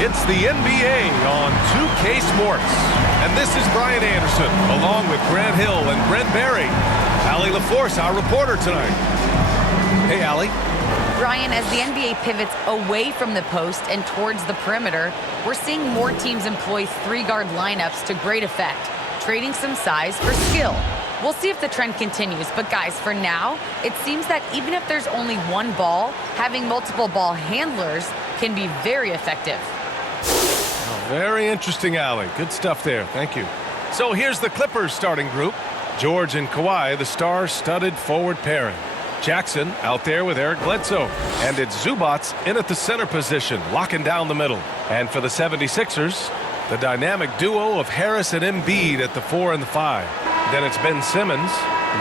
It's the NBA on 2K Sports. And this is Brian Anderson, along with Grant Hill and Brent Barry. Allie LaForce, our reporter tonight. Hey, Allie. Brian, as the NBA pivots away from the post and towards the perimeter, we're seeing more teams employ three-guard lineups to great effect, trading some size for skill. We'll see if the trend continues, but guys, for now, it seems that even if there's only one ball, having multiple ball handlers can be very effective. Oh, very interesting, Allie. Good stuff there. Thank you. So here's the Clippers starting group. George and Kawhi, the star-studded forward pairing. Jackson out there with Eric Bledsoe. And it's Zubac in at the center position, locking down the middle. And for the 76ers, the dynamic duo of Harris and Embiid at the 4 and the 5. Then it's Ben Simmons.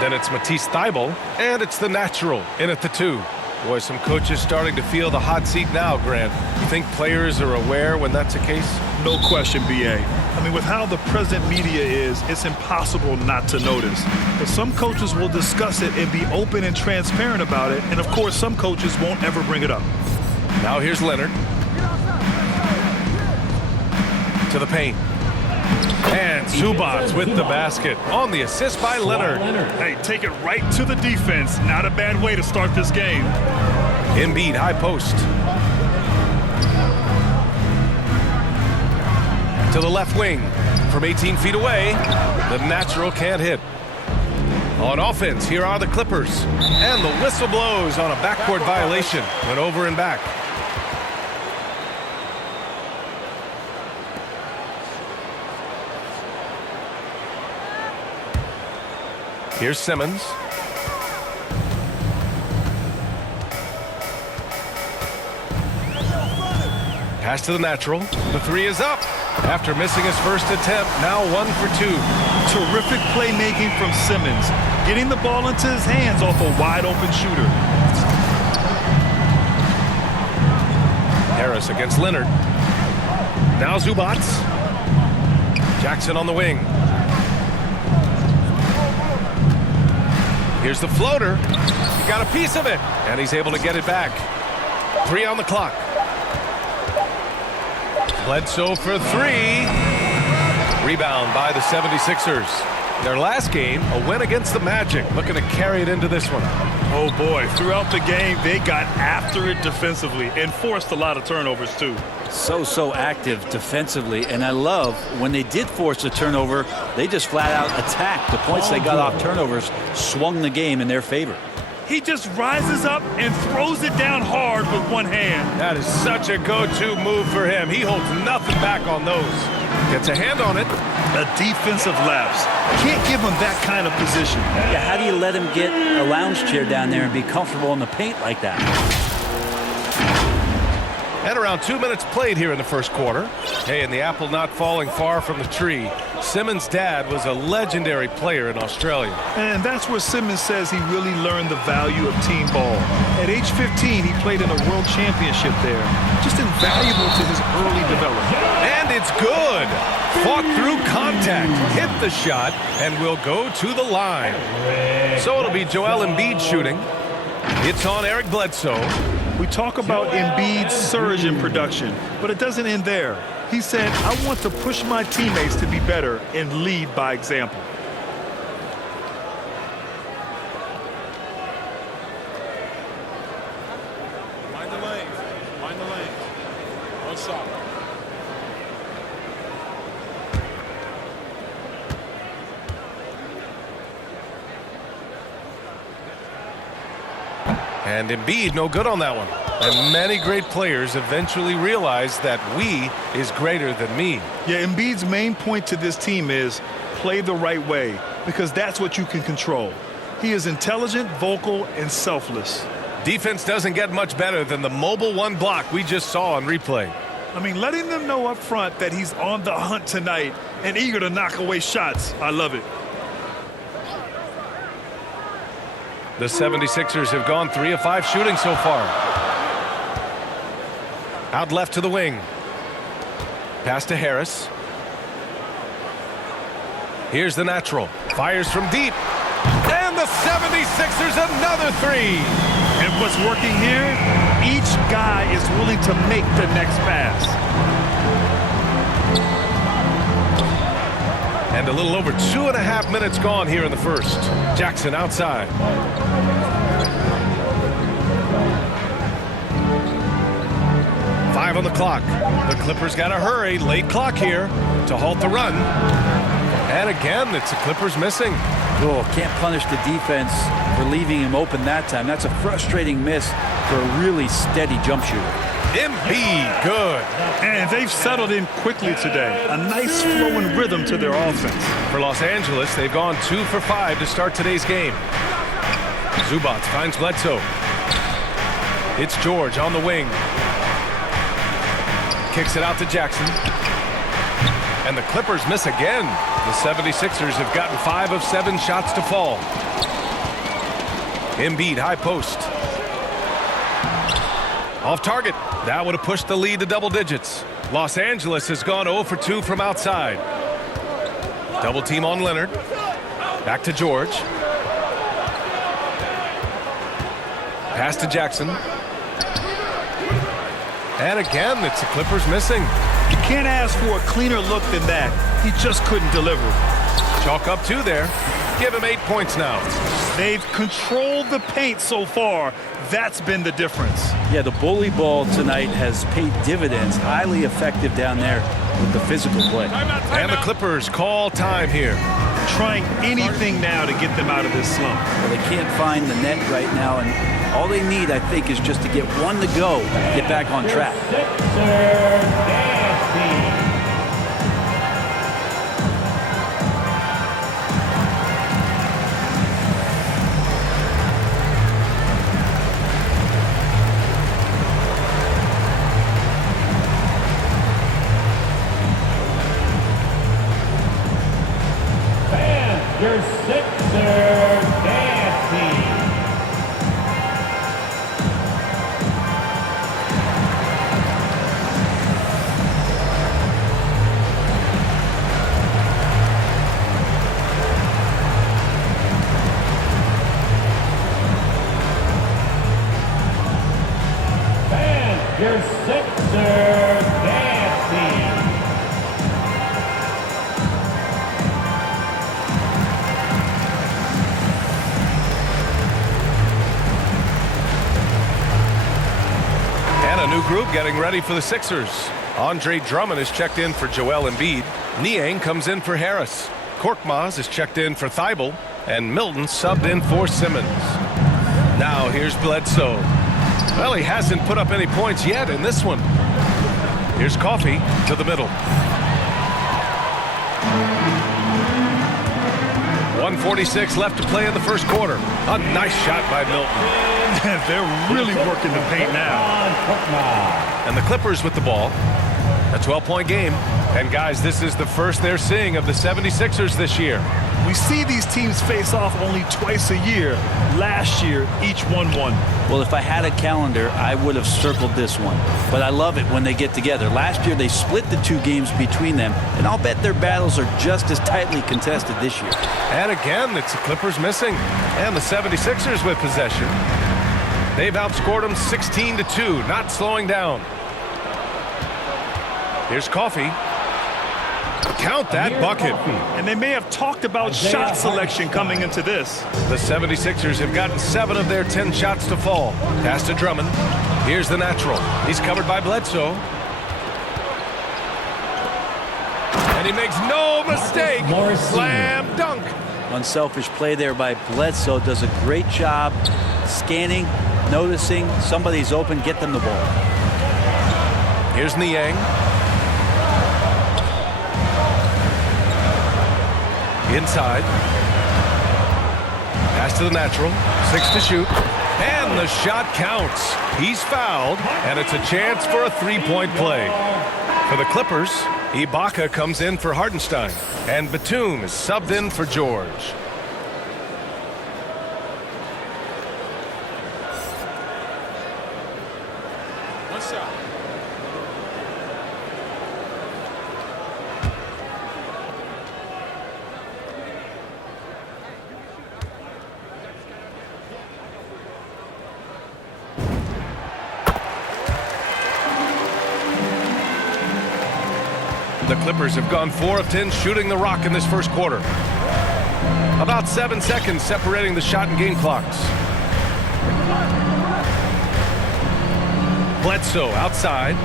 Then it's Matisse Thybulle. And it's the natural in at the 2. Boy, some coaches starting to feel the hot seat now, Grant. You think players are aware when that's the case? No question, B.A. I mean, with how the present media is, it's impossible not to notice. But some coaches will discuss it and be open and transparent about it. And, of course, some coaches won't ever bring it up. Now here's Leonard. To the paint. And Zubac with the basket on the assist by Leonard. Hey, take it right to the defense. Not a bad way to start this game. Embiid, high post. To the left wing. From 18 feet away, the natural can't hit. On offense, here are the Clippers. And the whistle blows on a backcourt violation. Went over and back. Here's Simmons. Pass to the natural. The 3 is up. After missing his first attempt, now 1 for 2. Terrific playmaking from Simmons. Getting the ball into his hands off a wide-open shooter. Harris against Leonard. Now Zubac. Jackson on the wing. Here's the floater. He got a piece of it, and he's able to get it back. 3 on the clock. Bledsoe for 3. Rebound by the 76ers. Their last game, a win against the Magic, looking to carry it into this one. Oh, boy. Throughout the game, they got after it defensively and forced a lot of turnovers, too. So active defensively, and I love when they did force a turnover, they just flat out attacked. The points they got off turnovers swung the game in their favor. He just rises up and throws it down hard with one hand. That is such a go-to move for him. He holds nothing back on those. Gets a hand on it. A defensive lapse. Can't give him that kind of position. Yeah, how do you let him get a lounge chair down there and be comfortable in the paint like that? And around 2 minutes played here in the first quarter. Hey, and the apple not falling far from the tree. Simmons' dad was a legendary player in Australia. And that's where Simmons says he really learned the value of team ball. At age 15, he played in a world championship there. Just invaluable to his early development. And it's good. Fought through contact, hit the shot, and will go to the line. So it'll be Joel Embiid shooting. It's on Eric Bledsoe. We talk about Embiid's surge in production, but it doesn't end there. He said, I want to push my teammates to be better and lead by example. Mind the lane. Mind the lane. One shot. And Embiid no good on that one. And many great players eventually realize that we is greater than me. Yeah, Embiid's main point to this team is play the right way, because that's what you can control. He is intelligent, vocal, and selfless. Defense doesn't get much better than the mobile one block we just saw on replay. I mean, letting them know up front that he's on the hunt tonight and eager to knock away shots. I love it. The 76ers have gone 3 of 5 shooting so far. Out left to the wing. Pass to Harris. Here's the natural. Fires from deep. And the 76ers another 3. And what's working here? Each guy is willing to make the next pass. And a little over 2.5 minutes gone here in the first. Jackson outside. Five on the clock. The Clippers got to hurry. Late clock here to halt the run. And again, it's the Clippers missing. Oh, can't punish the defense for leaving him open that time. That's a frustrating miss for a really steady jump shooter. Embiid, good. And they've settled in quickly today. A nice flowing rhythm to their offense. For Los Angeles, they've gone 2 for 5 to start today's game. Zubac finds Bledsoe. It's George on the wing. Kicks it out to Jackson. And the Clippers miss again. The 76ers have gotten 5 of 7 shots to fall. Embiid, high post. Off target. That would have pushed the lead to double digits. Los Angeles has gone 0 for 2 from outside. Double team on Leonard. Back to George. Pass to Jackson. And again, it's the Clippers missing. You can't ask for a cleaner look than that. He just couldn't deliver. Chalk up 2 there. Give him 8 points now. They've controlled the paint so far. That's been the difference. Yeah, the bully ball tonight has paid dividends. Highly effective down there with the physical play. And the Clippers call time here. Trying anything now to get them out of this slump. Well, they can't find the net right now, and all they need, I think, is just to get one to go, get back on track. Your Sixer, Nasty. And your Sixer, Nasty. And a new group getting ready for the Sixers. Andre Drummond is checked in for Joel Embiid. Niang comes in for Harris. Korkmaz is checked in for Thibault. And Milton subbed in for Simmons. Now here's Bledsoe. Well, he hasn't put up any points yet in this one. Here's Coffey to the middle. 1:46 left to play in the first quarter. A nice shot by Milton. They're really working the paint now. And the Clippers with the ball. A 12-point game. And guys, this is the first they're seeing of the 76ers this year. We see these teams face off only twice a year. Last year, each won one. Well, if I had a calendar, I would have circled this one. But I love it when they get together. Last year, they split the 2 games between them, and I'll bet their battles are just as tightly contested this year. And again, it's the Clippers missing. And the 76ers with possession. They've outscored them 16-2, not slowing down. Here's Coffey. Count that bucket. And they may have talked about shot selection coming into this. The 76ers have gotten 7 of their 10 shots to fall. Pass to Drummond. Here's the natural. He's covered by Bledsoe. And he makes no mistake. Slam dunk. Unselfish play there by Bledsoe. Does a great job scanning, noticing somebody's open, get them the ball. Here's Niang. Inside. Pass to the natural. 6 to shoot. And the shot counts. He's fouled, and it's a chance for a 3-point play. For the Clippers, Ibaka comes in for Hartenstein, and Batum is subbed in for George. One shot. The Clippers have gone 4 of 10 shooting the rock in this first quarter. About 7 seconds separating the shot and game clocks. Bledsoe outside.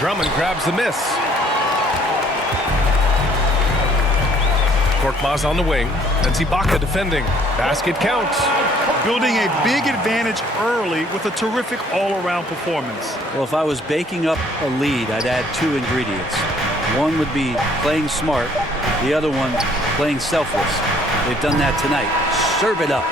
Drummond grabs the miss. Korkmaz on the wing. That's Ibaka defending. Basket counts. Building a big advantage early with a terrific all-around performance. Well, if I was baking up a lead, I'd add 2 ingredients. One would be playing smart. The other one, playing selfless. They've done that tonight. Serve it up.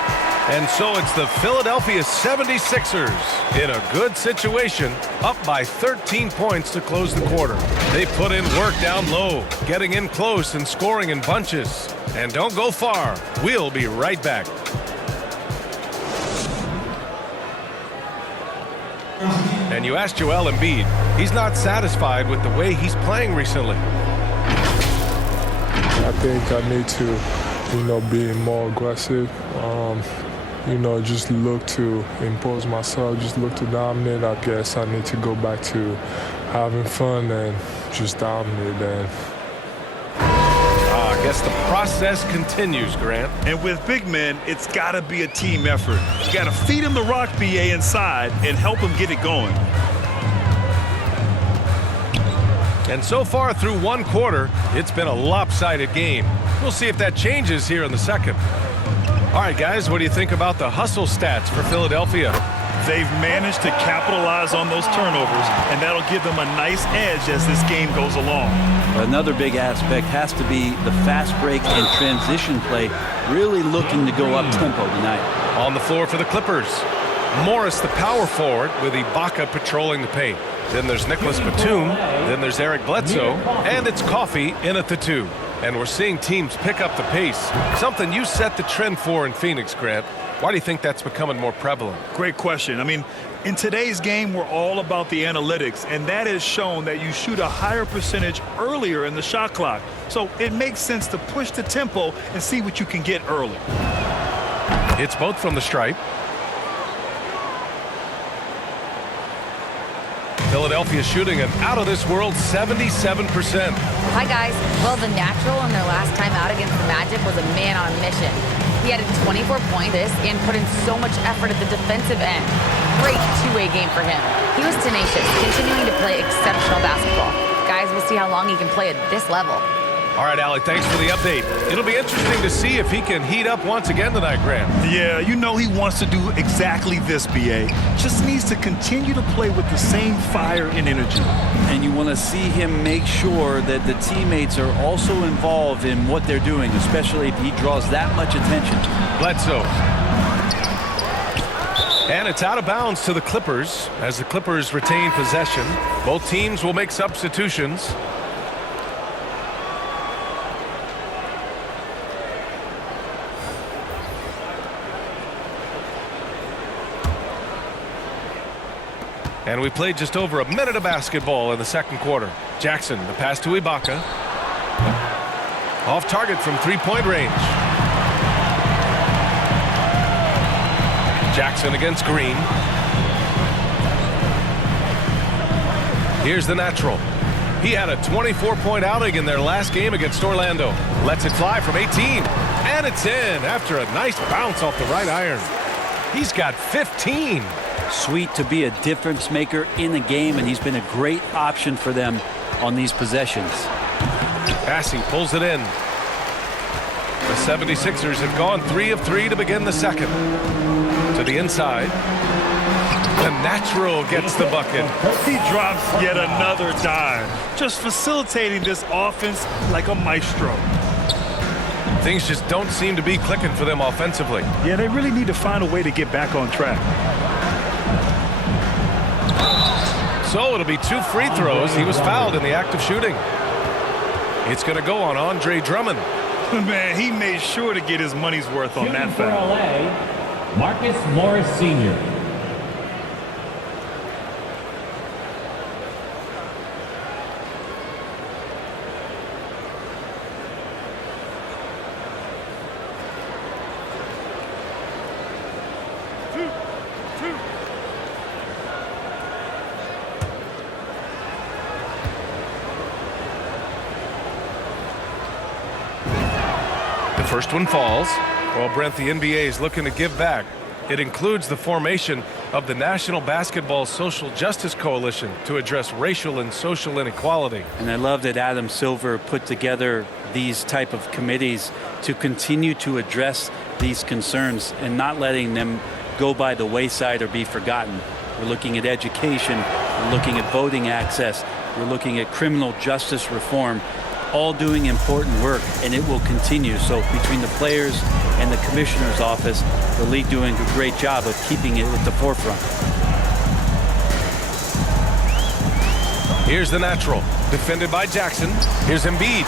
And so it's the Philadelphia 76ers in a good situation, up by 13 points to close the quarter. They put in work down low, getting in close and scoring in bunches. And don't go far. We'll be right back. And you asked Joel Embiid. He's not satisfied with the way he's playing recently. I think I need to, be more aggressive. Just look to impose myself, just look to dominate. I guess I need to go back to having fun and just dominate. I guess the process continues, Grant. And with big men, it's got to be a team effort. You got to feed him the rock, BA, inside and help him get it going. And so far through one quarter, it's been a lopsided game. We'll see if that changes here in the second. All right, guys, what do you think about the hustle stats for Philadelphia? They've managed to capitalize on those turnovers, and that'll give them a nice edge as this game goes along. Another big aspect has to be the fast break and transition play, really looking to go up-tempo tonight. On the floor for the Clippers, Morris, the power forward, with Ibaka patrolling the paint. Then there's Nicholas Batum, then there's Eric Bledsoe, and it's Coffey in at the 2. And we're seeing teams pick up the pace, something you set the trend for in Phoenix, Grant. Why do you think that's becoming more prevalent? Great question. In today's game, we're all about the analytics, and that has shown that you shoot a higher percentage earlier in the shot clock. So it makes sense to push the tempo and see what you can get early. It's both from the stripe. Philadelphia shooting an out-of-this-world 77%. Hi, guys. Well, the natural in their last time out against the Magic was a man on a mission. He added 24 points and put in so much effort at the defensive end. Great two-way game for him. He was tenacious, continuing to play exceptional basketball. Guys, we'll see how long he can play at this level. All right, Allie, thanks for the update. It'll be interesting to see if he can heat up once again tonight, Grant. Yeah, he wants to do exactly this, BA. Just needs to continue to play with the same fire and energy. And you want to see him make sure that the teammates are also involved in what they're doing, especially if he draws that much attention. Bledsoe. And it's out of bounds to the Clippers as the Clippers retain possession. Both teams will make substitutions. And we played just over a minute of basketball in the second quarter. Jackson, the pass to Ibaka. Off target from three-point range. Jackson against Green. Here's the natural. He had a 24-point outing in their last game against Orlando. Lets it fly from 18. And it's in after a nice bounce off the right iron. He's got 15. Sweet to be a difference maker in the game, and he's been a great option for them on these possessions. Passing pulls it in. The 76ers have gone 3 of 3 to begin the second. To the inside. The natural gets the bucket. He drops yet another dime. Just facilitating this offense like a maestro. Things just don't seem to be clicking for them offensively. Yeah, they really need to find a way to get back on track. So it'll be 2 free throws. He was fouled in the act of shooting. It's going to go on Andre Drummond. Man, he made sure to get his money's worth on Shooting that for foul. LA, Marcus Morris Sr. First one falls. Well, Brent, the NBA is looking to give back. It includes the formation of the National Basketball Social Justice Coalition to address racial and social inequality. And I love that Adam Silver put together these type of committees to continue to address these concerns and not letting them go by the wayside or be forgotten. We're looking at education, we're looking at voting access, we're looking at criminal justice reform, all doing important work, and it will continue. So between the players and the commissioner's office, the league doing a great job of keeping it at the forefront. Here's the natural, defended by Jackson. Here's Embiid.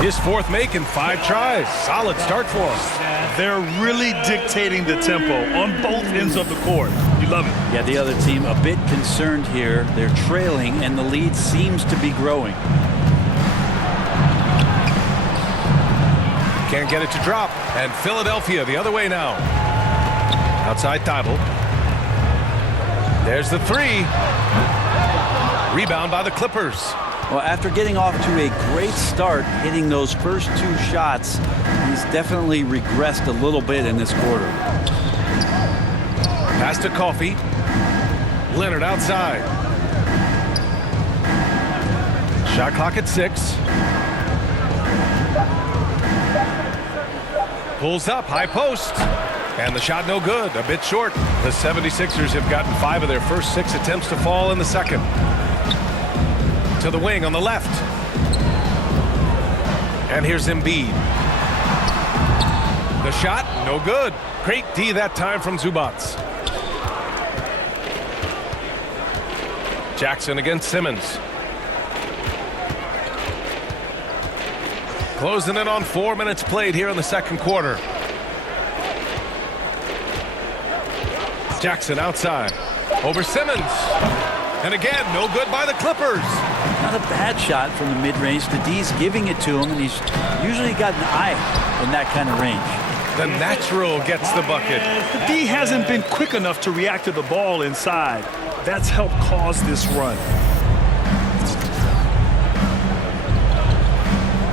His fourth make in 5 tries. Solid start for him. They're really dictating the tempo on both ends of the court. You love it. Yeah, the other team a bit concerned here. They're trailing, and the lead seems to be growing. Can't get it to drop. And Philadelphia the other way now. Outside Thibault. There's the 3. Rebound by the Clippers. Well, after getting off to a great start, hitting those first 2 shots, he's definitely regressed a little bit in this quarter. Pass to Coffey. Leonard outside. Shot clock at 6. Pulls up, high post. And the shot no good, a bit short. The 76ers have gotten 5 of their first 6 attempts to fall in the second. To the wing on the left. And here's Embiid. The shot, no good. Great D that time from Zubac. Jackson against Simmons. Closing in on 4 minutes played here in the second quarter. Jackson outside. Over Simmons. And again, no good by the Clippers. Not a bad shot from the mid-range. The D's giving it to him, and he's usually got an eye in that kind of range. The natural gets the bucket. The D hasn't been quick enough to react to the ball inside. That's helped cause this run.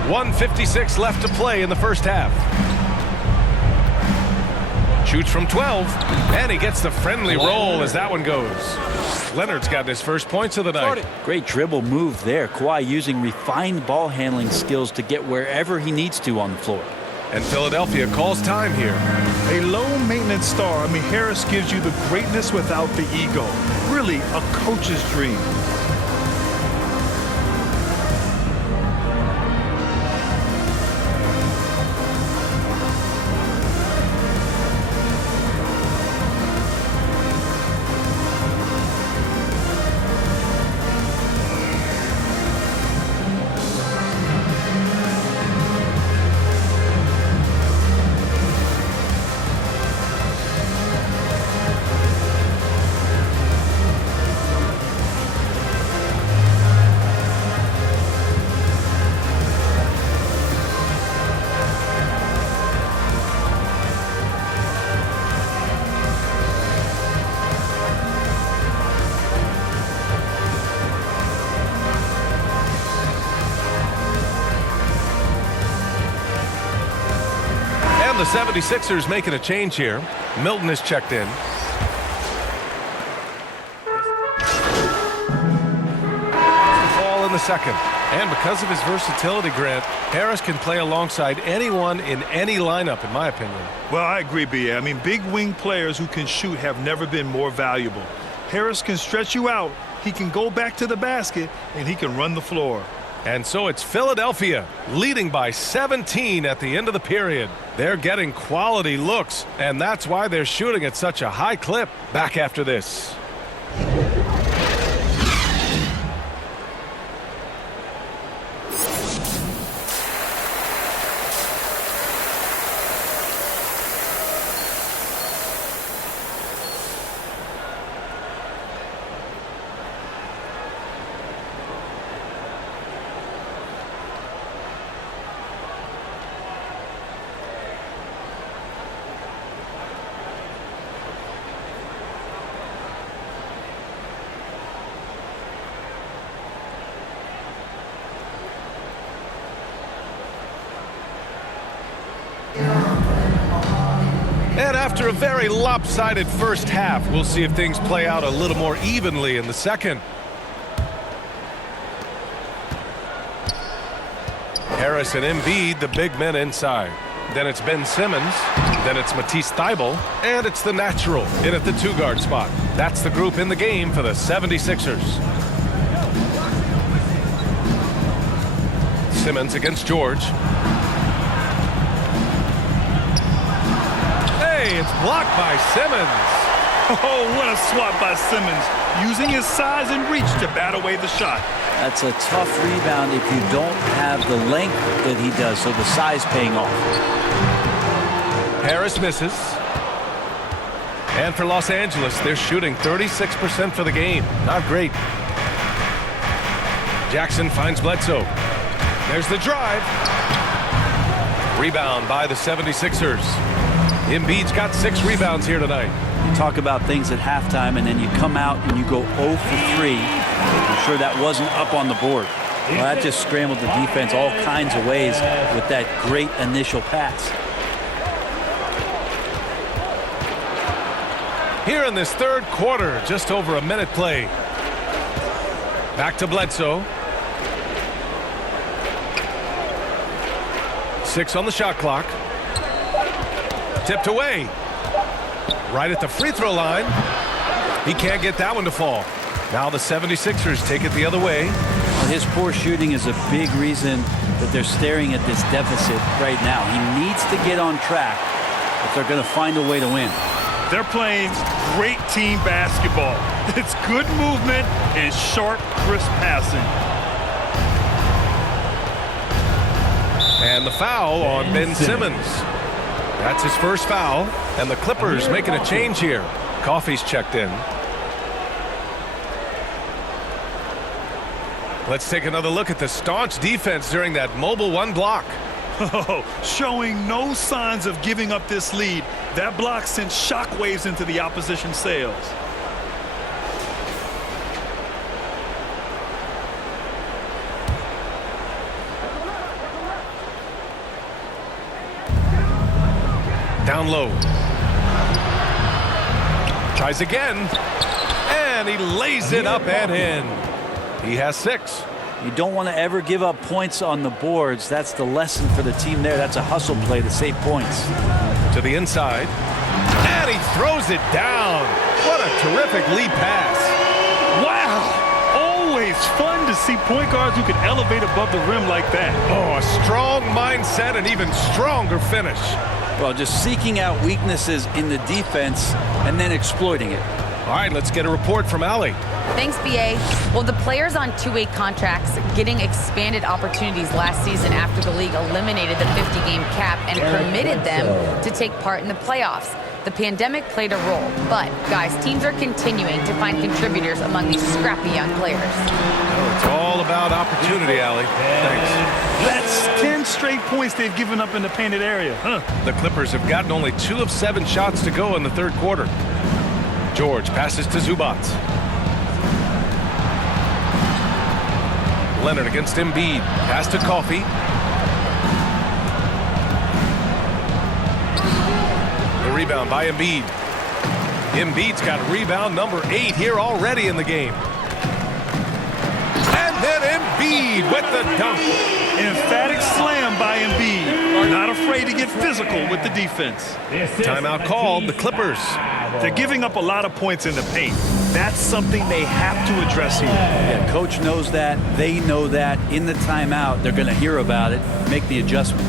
1:56 left to play in the first half. Shoots from 12, and he gets the friendly roll as that one goes. Leonard's gotten his first points of the night. Great dribble move there. Kawhi using refined ball handling skills to get wherever he needs to on the floor. And Philadelphia calls time here. A low-maintenance star. I mean, Harris gives you the greatness without the ego. Really a coach's dream. The 76ers making a change here. Milton is checked in. Fall in the second. And because of his versatility, Grant, Harris can play alongside anyone in any lineup, in my opinion. Well, I agree, B.A. I mean, big wing players who can shoot have never been more valuable. Harris can stretch you out, he can go back to the basket, and he can run the floor. And so it's Philadelphia leading by 17 at the end of the period. They're getting quality looks, and that's why they're shooting at such a high clip. Back after this. And after a very lopsided first half, we'll see if things play out a little more evenly in the second. Harris and Embiid, the big men inside. Then it's Ben Simmons. Then it's Matisse Thybulle. And it's the natural in at the 2-guard spot. That's the group in the game for the 76ers. Simmons against George. Hey, it's blocked by Simmons. Oh, what a swat by Simmons, using his size and reach to bat away the shot. That's a tough rebound if you don't have the length that he does, so the size paying off. Harris misses. And for Los Angeles, they're shooting 36% for the game. Not great. Jackson finds Bledsoe. There's the drive. Rebound by the 76ers. Embiid's got 6 rebounds here tonight. You talk about things at halftime, and then you come out and you go 0 for 3. I'm sure that wasn't up on the board. Well, that just scrambled the defense all kinds of ways with that great initial pass. Here in this third quarter, just over a minute played. Back to Bledsoe. 6 on the shot clock. Tipped away. Right at the free throw line. He can't get that one to fall. Now the 76ers take it the other way. Well, his poor shooting is a big reason that they're staring at this deficit right now. He needs to get on track if they're going to find a way to win. They're playing great team basketball. It's good movement and sharp, crisp passing. And the foul on Ben Simmons. That's his first foul. And the Clippers making a change here. Coffey's checked in. Let's take another look at the staunch defense during that mobile 1 block. Oh, showing no signs of giving up this lead. That block sent shockwaves into the opposition sails. Down low. Tries again. And he lays it up and in. He has 6. You don't want to ever give up points on the boards. That's the lesson for the team there. That's a hustle play to save points. To the inside. And he throws it down. What a terrific lead pass. Wow! Always fun to see point guards who can elevate above the rim like that. Oh, a strong mindset and even stronger finish. Well, just seeking out weaknesses in the defense and then exploiting it. All right, let's get a report from Allie. Thanks, BA. Well, the players on 2-way contracts getting expanded opportunities last season after the league eliminated the 50-game cap and permitted them to take part in the playoffs. The pandemic played a role, but, guys, teams are continuing to find contributors among these scrappy young players. Oh, it's all about opportunity, Allie. Thanks. That's 10 straight points they've given up in the painted area. The Clippers have gotten only 2 of 7 shots to go in the third quarter. George passes to Zubac. Leonard against Embiid. Pass to Coffey. The rebound by Embiid. Embiid's got rebound number 8 here already in the game. And then Embiid with the dunk. Emphatic slam by Embiid. Not afraid to get physical with the defense. Timeout called, the Clippers. They're giving up a lot of points in the paint. That's something they have to address here. Yeah, coach knows that. They know that. In the timeout, they're going to hear about it, make the adjustment.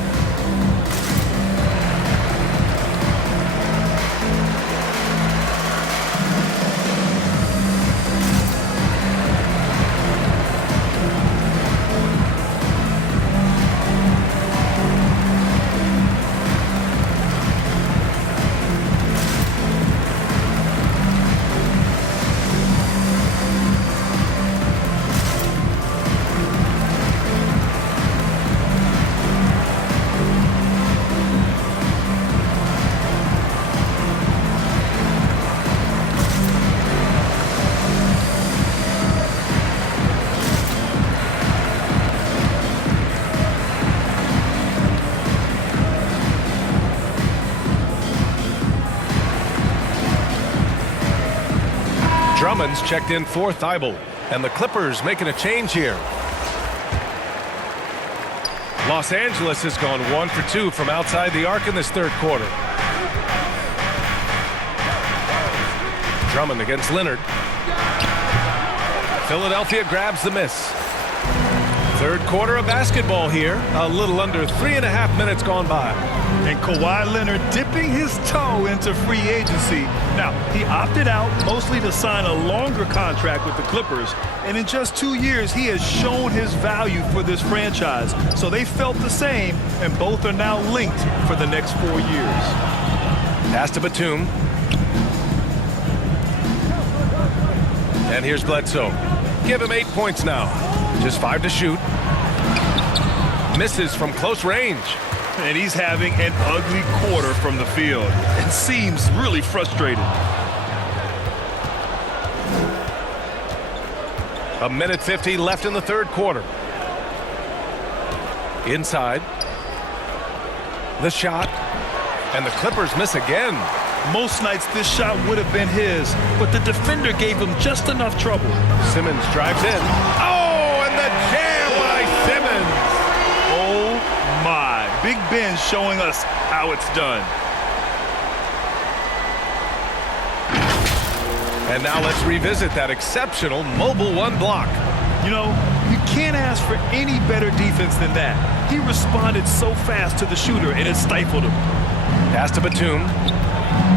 Simmons checked in for Thibault. And the Clippers making a change here. Los Angeles has gone 1 for 2 from outside the arc in this third quarter. Drummond against Leonard. Philadelphia grabs the miss. Third quarter of basketball here. A little under 3.5 minutes gone by. And Kawhi Leonard dipping his toe into free agency. Now, he opted out mostly to sign a longer contract with the Clippers. And in just 2 years, he has shown his value for this franchise. So they felt the same, and both are now linked for the next 4 years. Pass to Batum. And here's Bledsoe. Give him 8 points now. Just 5 to shoot. Misses from close range. And he's having an ugly quarter from the field and seems really frustrated. A minute 50 left in the third quarter. Inside. The shot. And the Clippers miss again. Most nights this shot would have been his, but the defender gave him just enough trouble. Simmons drives in. Oh, and the jam by Simmons. Oh my. Big Ben showing us how it's done. And now let's revisit that exceptional mobile one block. You know, you can't ask for any better defense than that. He responded so fast to the shooter, and it stifled him. Pass to Batum.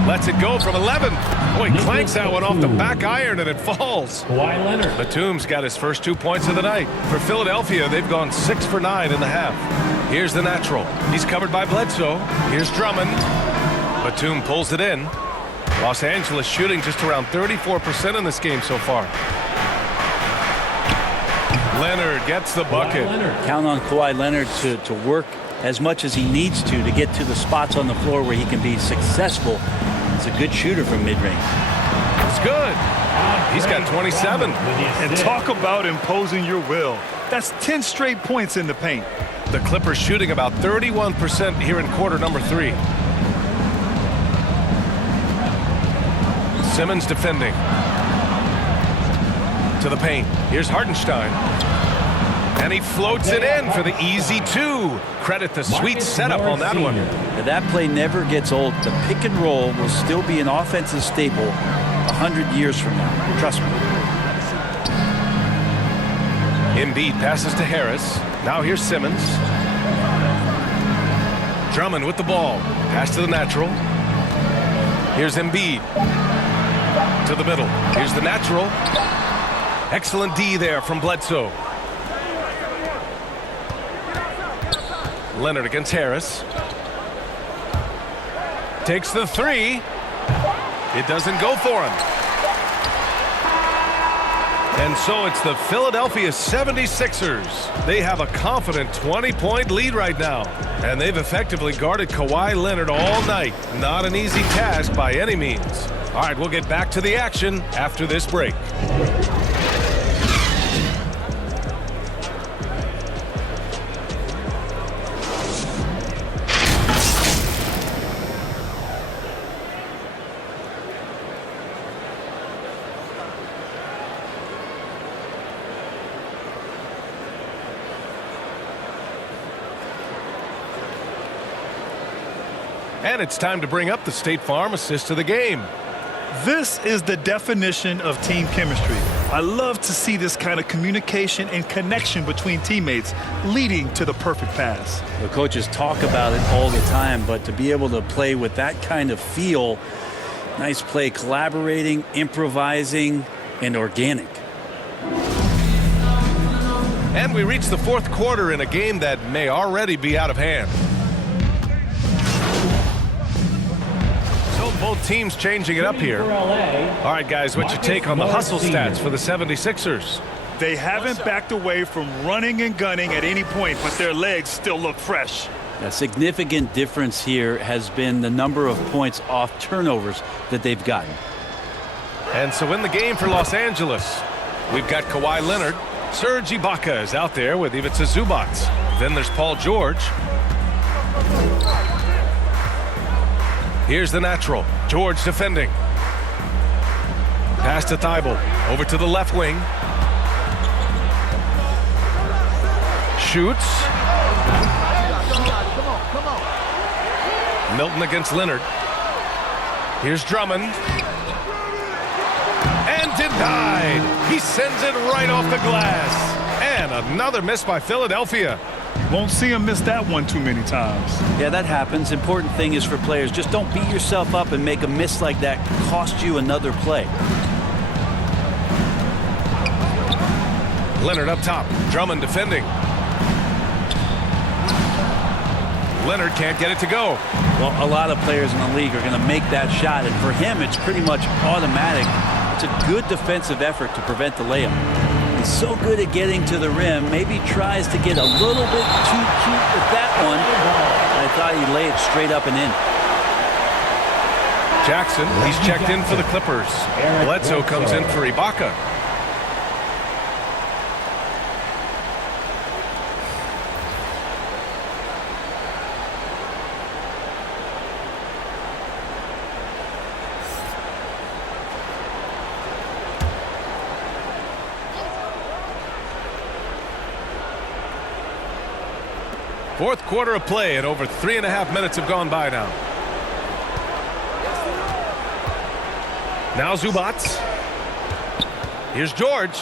Lets it go from 11. Boy, clanks that one off the back iron, and it falls. Kawhi Leonard. Batum's got his first 2 points of the night. For Philadelphia, they've gone 6 for 9 in the half. Here's the natural. He's covered by Bledsoe. Here's Drummond. Batum pulls it in. Los Angeles shooting just around 34% in this game so far. Leonard gets the bucket. Count on Kawhi Leonard to work as much as he needs to get to the spots on the floor where he can be successful. He's a good shooter from mid-range. It's good. He's got 27. And talk about imposing your will. That's 10 straight points in the paint. The Clippers shooting about 31% here in quarter number 3. Simmons defending. To the paint. Here's Hartenstein. And he floats it in for the easy 2. Credit the sweet setup on that one. Now, that play never gets old. The pick and roll will still be an offensive staple 100 years from now. Trust me. Embiid passes to Harris. Now here's Simmons. Drummond with the ball. Pass to the natural. Here's Embiid. To the middle. Here's the natural. Excellent D there from Bledsoe. Leonard against Harris. Takes the 3. It doesn't go for him. And so it's the Philadelphia 76ers. They have a confident 20-point lead right now. And they've effectively guarded Kawhi Leonard all night. Not an easy task by any means. All right, we'll get back to the action after this break. And it's time to bring up the State Farm assist of the game. This is the definition of team chemistry. I love to see this kind of communication and connection between teammates leading to the perfect pass. The coaches talk about it all the time, but to be able to play with that kind of feel, nice play, collaborating, improvising, and organic. And we reach the fourth quarter in a game that may already be out of hand. Both teams changing it up here. All right, guys, what's your take on the hustle stats for the 76ers? They haven't backed away from running and gunning at any point, but their legs still look fresh. A significant difference here has been the number of points off turnovers that they've gotten. And so in the game for Los Angeles, we've got Kawhi Leonard. Serge Ibaka is out there with Ivica Zubac. Then there's Paul George. Here's the natural. George defending. Pass to Thibault. Over to the left wing. Shoots. Milton against Leonard. Here's Drummond. And denied. He sends it right off the glass. And another miss by Philadelphia. Won't see him miss that one too many times. Yeah, that happens. Important thing is for players, just don't beat yourself up and make a miss like that cost you another play. Leonard up top. Drummond defending. Leonard can't get it to go. Well, a lot of players in the league are going to make that shot, and for him, it's pretty much automatic. It's a good defensive effort to prevent the layup. He's so good at getting to the rim, maybe tries to get a little bit too cute with that one. I thought he'd lay it straight up and in. Jackson, he's checked in for the Clippers. Bledsoe comes in for Ibaka. Fourth quarter of play, and over 3.5 minutes have gone by now. Now Zubac. Here's George.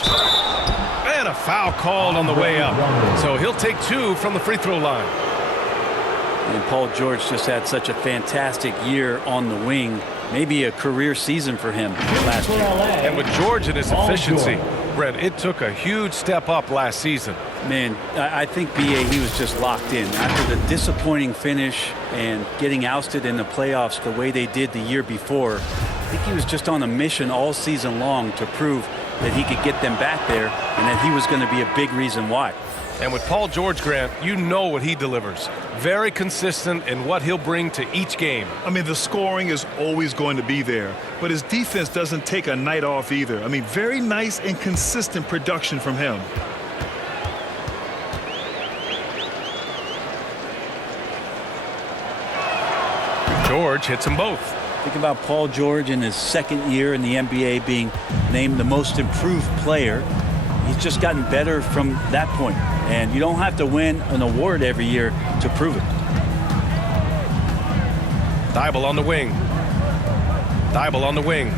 And a foul called on the way up. So he'll take 2 from the free throw line. And Paul George just had such a fantastic year on the wing. Maybe a career season for him last year. And with George and his efficiency, Brent, it took a huge step up last season. Man, I think B.A. he was just locked in. After the disappointing finish and getting ousted in the playoffs the way they did the year before, I think he was just on a mission all season long to prove that he could get them back there and that he was going to be a big reason why. And with Paul George, Grant, you know what he delivers. Very consistent in what he'll bring to each game. I mean, the scoring is always going to be there, but his defense doesn't take a night off either. I mean, very nice and consistent production from him. George hits them both. Think about Paul George in his second year in the NBA being named the most improved player. He's just gotten better from that point. And you don't have to win an award every year to prove it. Thybulle on the wing. Thybulle on the wing.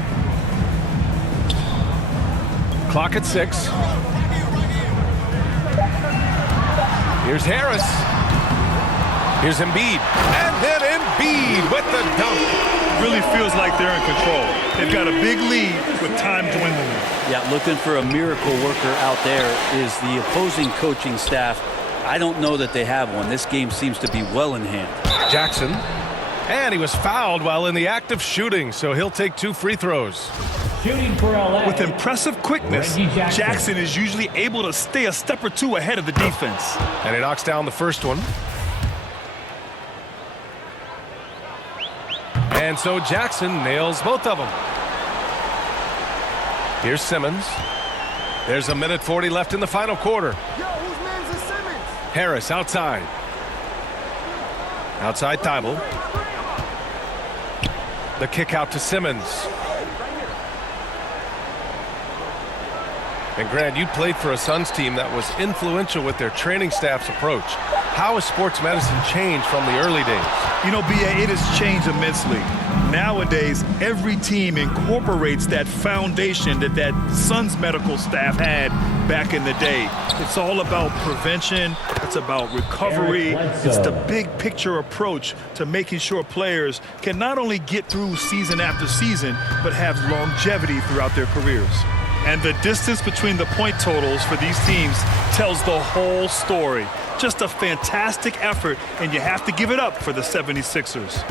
Clock at 6. Here's Harris. Here's Embiid. And then Embiid with the dunk. Really feels like they're in control. They've got a big lead with time dwindling. Yeah, looking for a miracle worker out there is the opposing coaching staff. I don't know that they have one. This game seems to be well in hand. Jackson. And he was fouled while in the act of shooting, so he'll take 2 free throws. Shooting for LA. With impressive quickness, Jackson is usually able to stay a step or 2 ahead of the defense. And he knocks down the first one. And so Jackson nails both of them. Here's Simmons. There's 1:40 left in the final quarter. Yo, whose man's is Simmons? Harris outside. Outside Thybulle. The kick out to Simmons. And Grant, you played for a Suns team that was influential with their training staff's approach. How has sports medicine changed from the early days? You know, B.A., it has changed immensely. Nowadays, every team incorporates that foundation that Suns medical staff had back in the day. It's all about prevention. It's about recovery. It's the big picture approach to making sure players can not only get through season after season, but have longevity throughout their careers. And the distance between the point totals for these teams tells the whole story. Just a fantastic effort, and you have to give it up for the 76ers.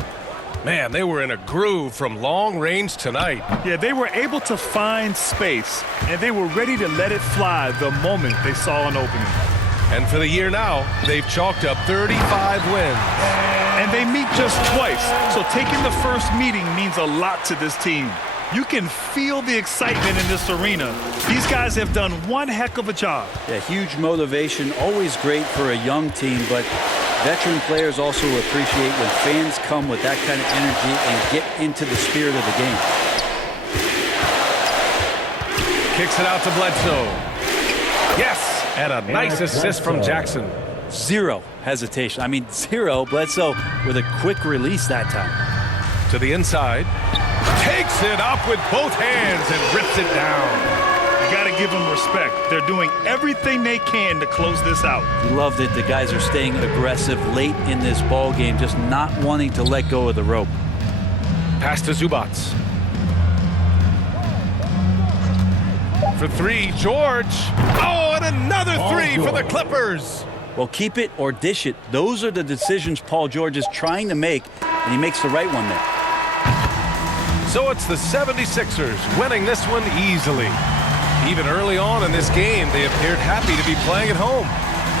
Man, they were in a groove from long range tonight. Yeah, they were able to find space, and they were ready to let it fly the moment they saw an opening. And for the year now, they've chalked up 35 wins. And they meet just twice, so taking the first meeting means a lot to this team. You can feel the excitement in this arena. These guys have done one heck of a job. Yeah, huge motivation, always great for a young team, but veteran players also appreciate when fans come with that kind of energy and get into the spirit of the game. Kicks it out to Bledsoe. Yes, and a nice assist from Jackson. Zero hesitation. I mean, zero. Bledsoe with a quick release that time. To the inside. Takes it up with both hands and rips it down. You got to give them respect. They're doing everything they can to close this out. Love that the guys are staying aggressive late in this ball game, just not wanting to let go of the rope. Pass to Zubac. For three, George. Oh, and another three for the Clippers. Well, keep it or dish it. Those are the decisions Paul George is trying to make, and he makes the right one there. So it's the 76ers winning this one easily. Even early on in this game, they appeared happy to be playing at home.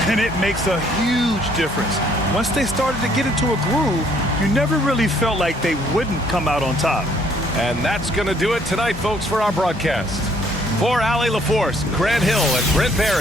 And it makes a huge difference. Once they started to get into a groove, you never really felt like they wouldn't come out on top. And that's going to do it tonight, folks, for our broadcast. For Allie LaForce, Grant Hill, and Brent Barry.